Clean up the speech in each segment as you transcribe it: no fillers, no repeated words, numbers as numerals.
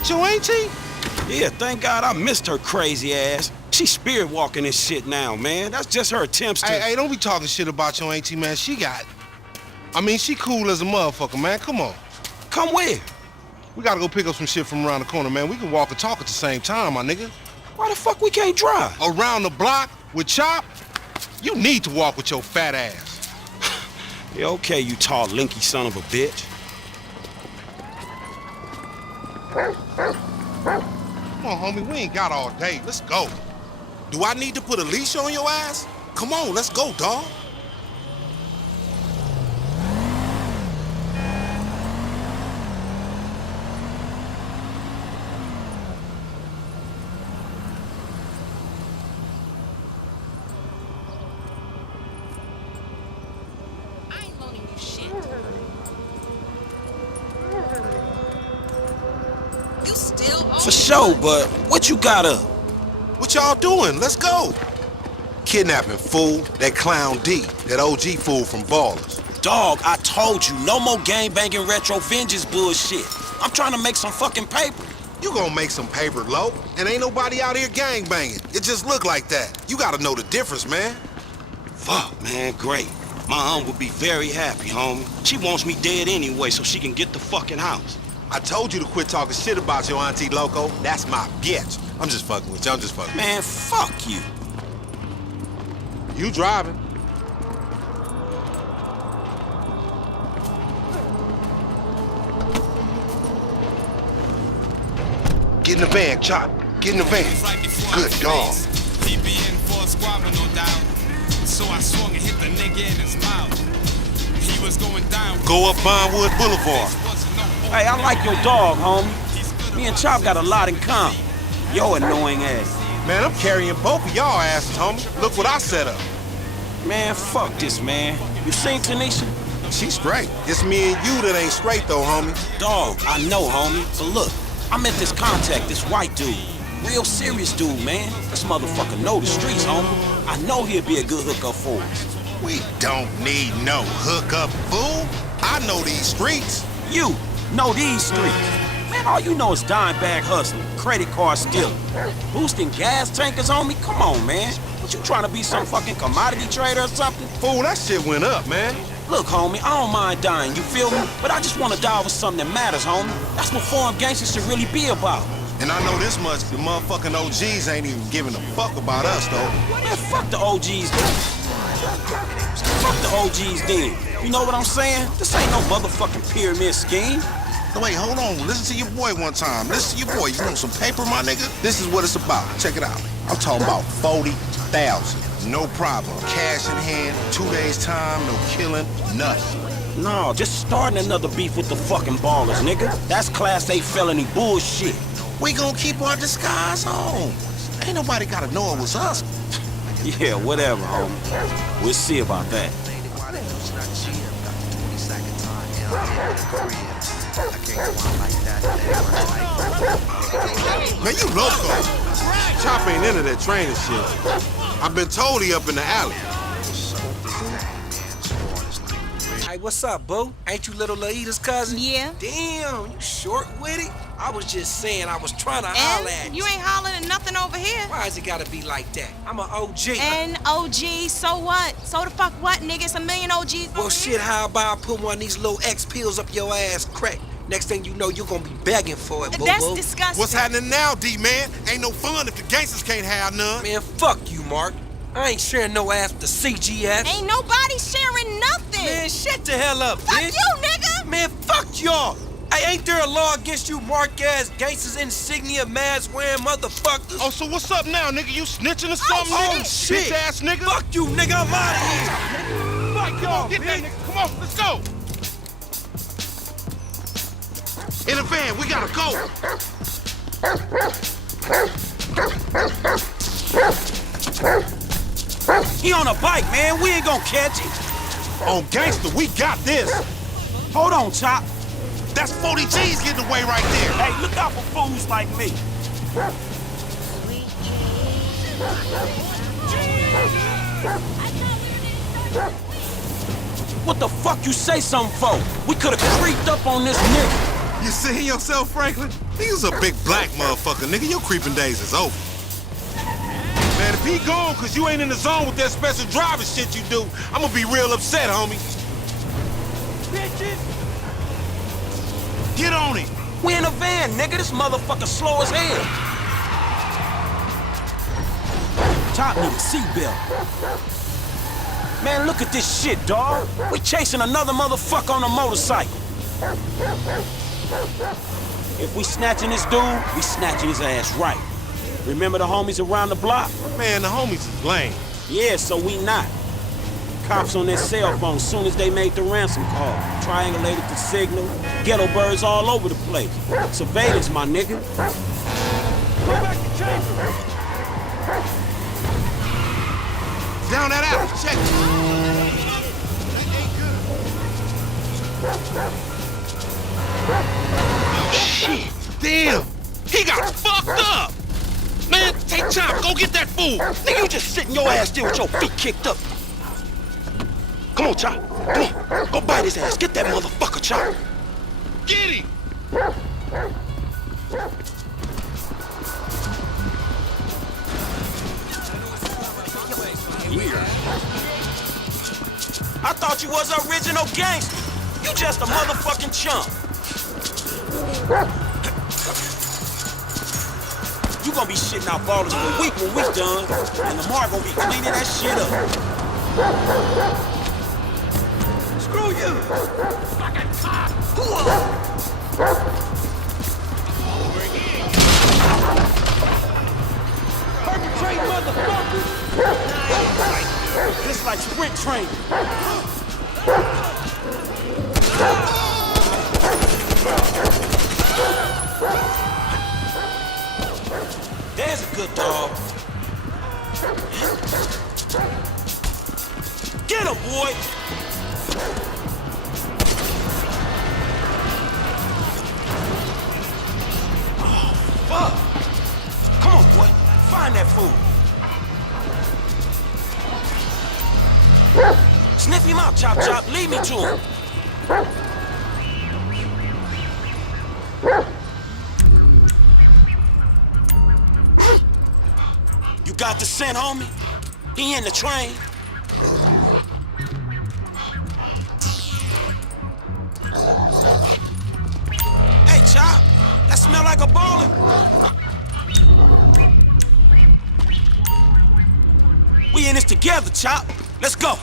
that your auntie? Yeah, thank God I missed her crazy ass. She's spirit walking and shit now, man. That's just her attempts to... Hey, don't be talking shit about your auntie, man. She cool as a motherfucker, man. Come on. Come where? We gotta go pick up some shit from around the corner, man. We can walk and talk at the same time, my nigga. Why the fuck we can't drive? Around the block with Chop? You need to walk with your fat ass. Yeah, okay, you tall, linky son of a bitch. Come on, homie, we ain't got all day. Let's go. Do I need to put a leash on your ass? Come on, let's go, dawg. For sure, but what you got up? What y'all doing? Let's go. Kidnapping, fool. That clown D. That OG fool from Ballers. Dog, I told you, no more gang-banging retro vengeance bullshit. I'm trying to make some fucking paper. You gonna make some paper, Lo, and ain't nobody out here gang-banging. It just look like that. You gotta know the difference, man. Fuck, man, great. My aunt would be very happy, homie. She wants me dead anyway so she can get the fucking house. I told you to quit talking shit about your auntie, Loco. That's my bitch. I'm just fucking with you. I'm just fucking with you. Man, fuck you. You driving. Get in the van, Chop. Get in the van. Good dog. He be in for a squabble, no doubt. So I swung and hit the nigga in his mouth. He was going down. Go up Vinewood Boulevard. Hey, I like your dog, homie. Me and Chop got a lot in common. Yo annoying ass. Man, I'm carrying both of y'all asses, homie. Look what I set up. Man, fuck this, man. You seen Tanisha? She's straight. It's me and you that ain't straight, though, homie. Dog, I know, homie. But look, I met this contact, this white dude. Real serious dude, man. This motherfucker know the streets, homie. I know he'll be a good hookup for us. We don't need no hookup, fool. I know these streets. You know these streets. Man, all you know is dime bag hustling, credit card stealing, boosting gas tankers on me. Come on, man. What, you trying to be some fucking commodity trader or something? Fool, that shit went up, man. Look, homie, I don't mind dying, you feel me? But I just want to die over something that matters, homie. That's what foreign gangsters should really be about. And I know this much, the motherfucking OGs ain't even giving a fuck about us, though. Man, fuck the OGs then. Fuck the OGs then. You know what I'm saying? This ain't no motherfucking pyramid scheme. No, wait, hold on. Listen to your boy one time. Listen to your boy. You want some paper, my nigga? This is what it's about. Check it out. I'm talking about 40,000. No problem. Cash in hand, 2 days time, no killing, nothing. No, just starting another beef with the fucking Ballers, nigga. That's Class A felony bullshit. We gonna keep our disguise on. Ain't nobody gotta know it was us. Yeah, whatever, homie. We'll see about that. Man, you loco. Chop ain't into that training shit. I've been told he up in the alley. Hey, what's up, boo? Ain't you little Laida's cousin? Yeah. Damn, you short with it? I was just saying I was trying to holler at And you ain't hollering at nothing over here. Why is it gotta be like that? I'm an OG. And OG, so what? So the fuck what, nigga? It's a million OGs. Well, shit, how about I put one of these little X pills up your ass crack? Next thing you know, you're gonna be begging for it, boo-boo. That's disgusting. What's happening now, D-man? Ain't no fun if the gangsters can't have none. Man, fuck you, Mark. I ain't sharing no ass with the CGF. Ain't nobody sharing nothing. Man, shut the hell up, fuck bitch. you, nigga. Man, fuck y'all. Hey, ain't there a law against you mark-ass gangsters, insignia, mask-wearing motherfuckers? Oh, so what's up now, nigga? You snitching or something, Oh, nigga? shit. Bitch-ass nigga. Fuck you, nigga. I'm out of here. Fuck y'all, get that nigga. Come on, let's go. In the van, we gotta go. He on a bike, man. We ain't gonna catch him. On gangster, we got this. Hold on, Chop. That's 40 G's getting away right there. Hey, look out for fools like me. What the fuck you say something for? We could've creeped up on this nigga. You seeing yourself, Franklin? He's a big black motherfucker, nigga. Your creeping days is over. Man, if he gone cause you ain't in the zone with that special driving shit you do, I'm gonna be real upset, homie. Bitches! Get on it. We in a van, nigga. This motherfucker slow as hell. Top need a seatbelt. Man, look at this shit, dawg. We chasing another motherfucker on a motorcycle. If we snatching this dude, we snatching his ass right. Remember the homies around the block? Man, the homies is lame. Yeah, so we not. Cops on their cell phone soon as they made the ransom call. Triangulated the signal. Ghetto birds all over the place. Surveillance, my nigga. Go back to chamber! Down that alley, check it. Oh, shit. Damn. He got fucked up. Man, take time. Go get that fool. Nigga, you just sitting your ass there with your feet kicked up. Come on, Chop. Come on. Go bite his ass. Get that motherfucker, Chop. Get him. I thought you was an original gangster. You just a motherfucking chump. You gonna be shitting out ballers for a week when we done, and Lamar gonna be cleaning that shit up. Screw you! Perpetrate, motherfucker! This like sprint training. There's a good dog. Get him, boy! Oh, fuck! Come on, boy. Find that fool. Sniff him out, Chop Chop. Lead me to him. You got the scent, homie? He in the train. Hey, Chop. That smell like a baller. We in this together, Chop. Let's go.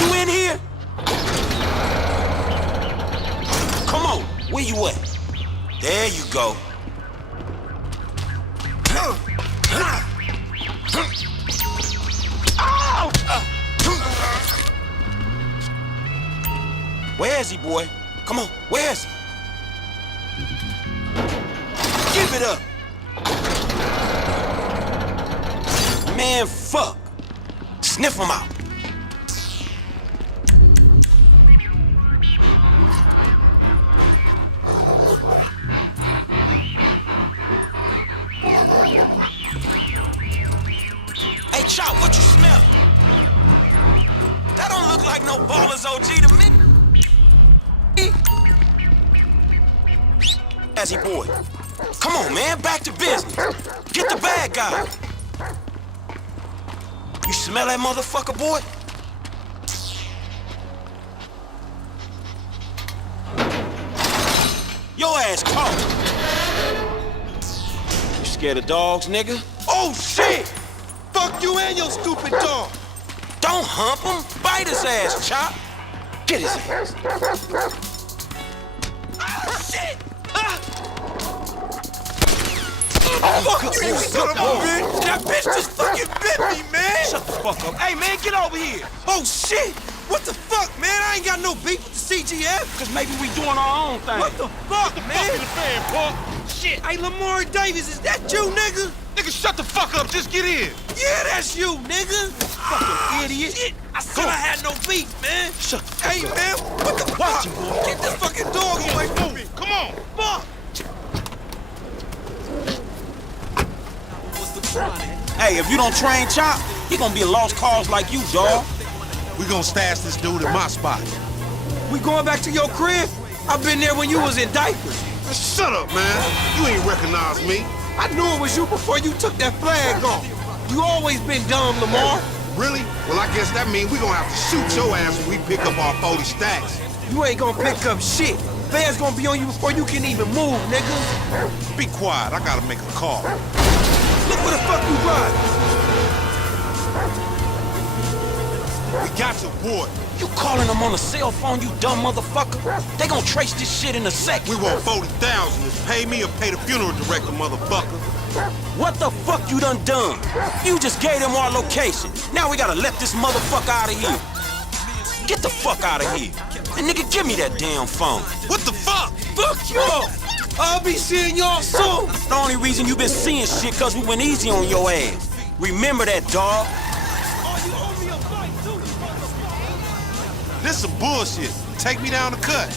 You in here? Come on, where you at? There you go. Where is he, boy? Come on, where is he? Give it up. Man, fuck. Sniff him out. Hey, Chop, what you smell? That don't look like no Ballers OG to me. Azzy boy, come on, man, back to business. Get the bad guy. You smell that motherfucker, boy? Your ass caught. You scared of dogs, nigga? Oh, shit! Fuck you and your stupid dog! Don't hump him. Bite his ass, Chop. Get his ass. Ah, shit! Ah! Fuck you, son of a bitch! That bitch just fucking bit me, man! Shut the fuck up. Hey, man, get over here! Oh, shit! What the fuck, man? I ain't got no beef with the CGF! Cause maybe we doing our own thing. What the fuck, man? fan, Paul. Shit. Hey, Lamar Davis, is that you, nigga? Nigga, shut the fuck up. Just get in. Yeah, that's you, nigga! Fucking idiot! Shit. I said I had no beef, man! Shut the fuck Hey, up. man, what the fuck? Get this fucking dog away from me! Come on. Fuck! Hey, if you don't train Chop, he gonna be a lost cause like you, dawg. We gonna stash this dude in my spot. We going back to your crib? I've been there when you was in diapers. Man, shut up, man. You ain't recognize me. I knew it was you before you took that flag off. You always been dumb, Lamar. Really? Well, I guess that means we gonna have to shoot your ass when we pick up our 40 stacks. You ain't gonna pick up shit. Fans gonna be on you before you can even move, nigga. Be quiet. I gotta make a call. Look where the fuck you run. We got your boy. You calling them on a cell phone, you dumb motherfucker? They gonna trace this shit in a second. We want 40,000. Just pay me or pay the funeral director, motherfucker. What the fuck you done? You just gave them our location. Now we gotta let this motherfucker out of here. Get the fuck out of here. And nigga, give me that damn phone. What the fuck? Fuck y'all. I'll be seeing y'all soon. The only reason you been seeing shit cause we went easy on your ass. Remember that, dog. This some bullshit. Take me down the cut.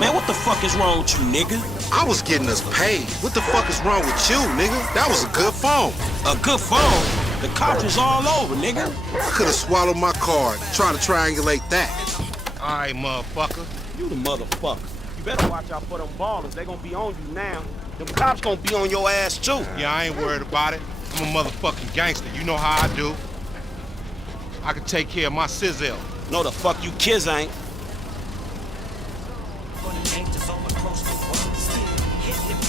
Man, what the fuck is wrong with you, nigga? I was getting us paid. What the fuck is wrong with you, nigga? That was a good phone. A good phone? The cops was all over, nigga. I could have swallowed my card trying to triangulate that. All right, motherfucker. You the motherfucker. You better watch out for them ballers. They gonna be on you now. Them cops gonna be on your ass, too. Yeah, I ain't worried about it. I'm a motherfucking gangster. You know how I do. I can take care of my sizzle. No, the fuck you kids ain't. Angels all across the world, still hitting them